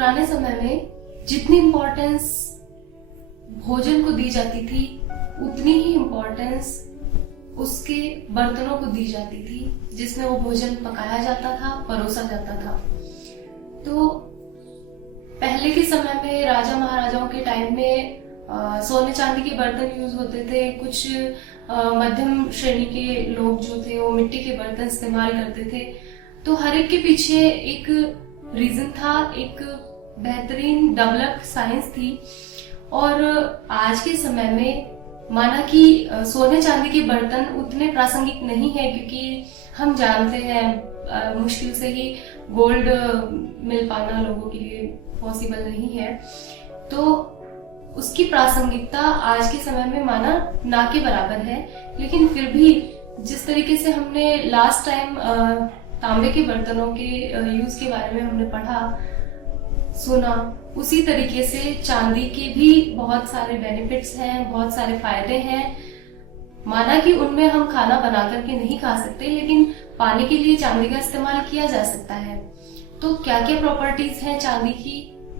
पुराने समय में जितनी इम्पोर्टेंस भोजन को दी जाती थी उतनी ही इम्पोर्टेंस उसके बर्तनों को दी जाती थी जिसमें वो भोजन पकाया जाता था, परोसा जाता था। तो पहले के समय में राजा महाराजाओं के टाइम में सोने चांदी के बर्तन यूज होते थे। कुछ मध्यम श्रेणी के लोग जो थे वो मिट्टी के बर्तन इस्तेमाल करते थे। तो हर एक के पीछे एक रीजन था, एक बेहतरीन डेवलप्ड साइंस थी। और आज के समय में माना कि सोने चांदी के बर्तन उतने प्रासंगिक नहीं है, क्योंकि हम जानते हैं मुश्किल से ही गोल्ड मिल पाना लोगों के लिए पॉसिबल नहीं है। तो उसकी प्रासंगिकता आज के समय में माना ना के बराबर है। लेकिन फिर भी जिस तरीके से हमने लास्ट टाइम तांबे के बर्तनों के यूज के बारे में हमने पढ़ा सुना, उसी तरीके से चांदी के भी बहुत सारे बेनिफिट्स हैं, बहुत सारे फायदे हैं। माना कि उनमें हम खाना बना करके नहीं खा सकते, लेकिन पानी के लिए चांदी का इस्तेमाल किया जा सकता है। तो क्या क्या प्रॉपर्टीज हैं चांदी की,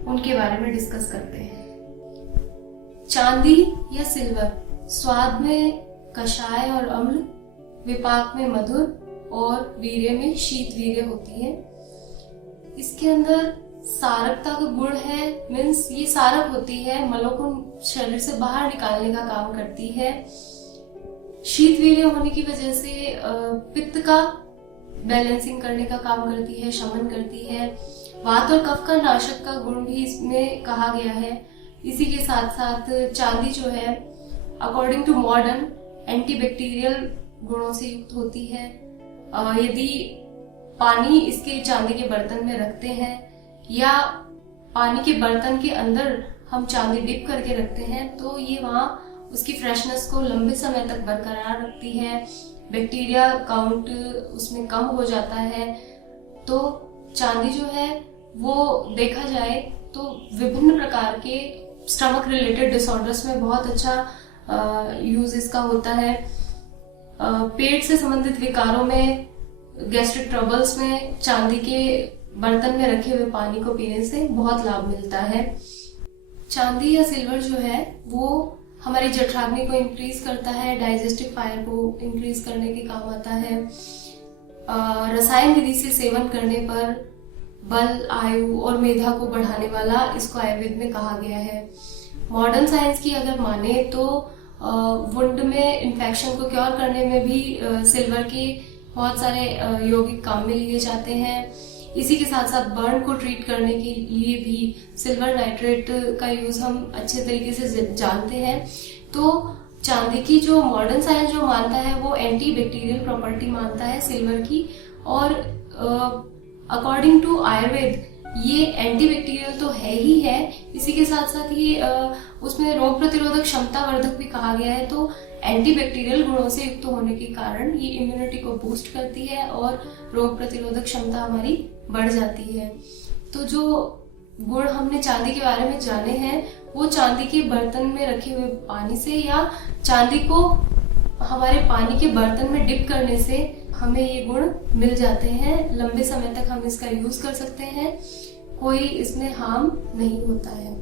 उनके बारे में डिस्कस करते हैं। चांदी या सिल्वर स्वाद में कषाय और अम्ल, विपाक में मधुर और वीर्य में शीत वीर्य होती है। इसके अंदर सारकता का गुण है, मीन्स ये सारक होती है, मलों को शरीर से बाहर निकालने का काम करती है। शीत वीर्य होने की वजह से पित्त का बैलेंसिंग करने का काम करती है, शमन करती है। वात और कफ का नाशक का गुण भी इसमें कहा गया है। इसी के साथ साथ चांदी जो है अकॉर्डिंग टू मॉडर्न एंटीबैक्टीरियल गुणों से युक्त होती है। यदि पानी इसके चांदी के बर्तन में रखते हैं या पानी के बर्तन के अंदर हम चांदी डिप करके रखते हैं तो ये वहाँ उसकी फ्रेशनेस को लंबे समय तक बरकरार रखती है। बैक्टीरिया काउंट उसमें कम हो जाता है। तो चांदी जो है वो देखा जाए तो विभिन्न प्रकार के स्टमक रिलेटेड डिसऑर्डर्स में बहुत अच्छा यूज इसका होता है। पेट से संबंधित विकारों में, गैस्ट्रिक ट्रबल्स में चांदी के बर्तन में रखे हुए पानी को पीने से बहुत लाभ मिलता है। चांदी या सिल्वर जो है वो हमारी जठराग्नि को इंक्रीज करता है, डाइजेस्टिव फायर को इंक्रीज करने के काम आता है। रसायन विधि से सेवन करने पर बल, आयु और मेधा को बढ़ाने वाला इसको आयुर्वेद में कहा गया है। मॉडर्न साइंस की अगर माने तो वुंड में इन्फेक्शन को क्योर करने में भी सिल्वर के बहुत सारे यौगिक काम में लिए जाते हैं। इसी के साथ साथ बर्न को ट्रीट करने के लिए भी सिल्वर नाइट्रेट का यूज हम अच्छे तरीके से जानते हैं। तो चांदी की जो मॉडर्न साइंस जो मानता है वो एंटी बैक्टीरियल प्रॉपर्टी मानता है सिल्वर की, और अकॉर्डिंग टू आयुर्वेद ये एंटी बैक्टीरियल तो है ही है, इसी के साथ साथ ये उसमें रोग प्रतिरोधक क्षमता वर्धक भी कहा गया है। तो एंटी बैक्टीरियल गुणों से युक्त होने के कारण ये इम्यूनिटी को बूस्ट करती है और रोग प्रतिरोधक क्षमता हमारी बढ़ जाती है। तो जो गुण हमने चांदी के बारे में जाने हैं वो चांदी के बर्तन में रखे हुए पानी से या चांदी को हमारे पानी के बर्तन में डिप करने से हमें ये गुण मिल जाते हैं। लंबे समय तक हम इसका यूज कर सकते हैं, कोई इसमें हार्म नहीं होता है।